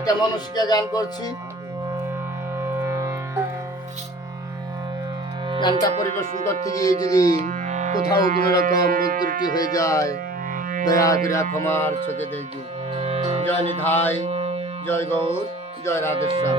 একটা মানুষকে গান করছি। গানটা পরিবেশন করতে গিয়ে যদি কোথাও কোনো রকম ভুল ত্রুটি হয়ে যায়, দয়া করে ক্ষমার চোখে দেখবি জয় নিধাই, জয় গৌর, জয় রাধেশ্যাম।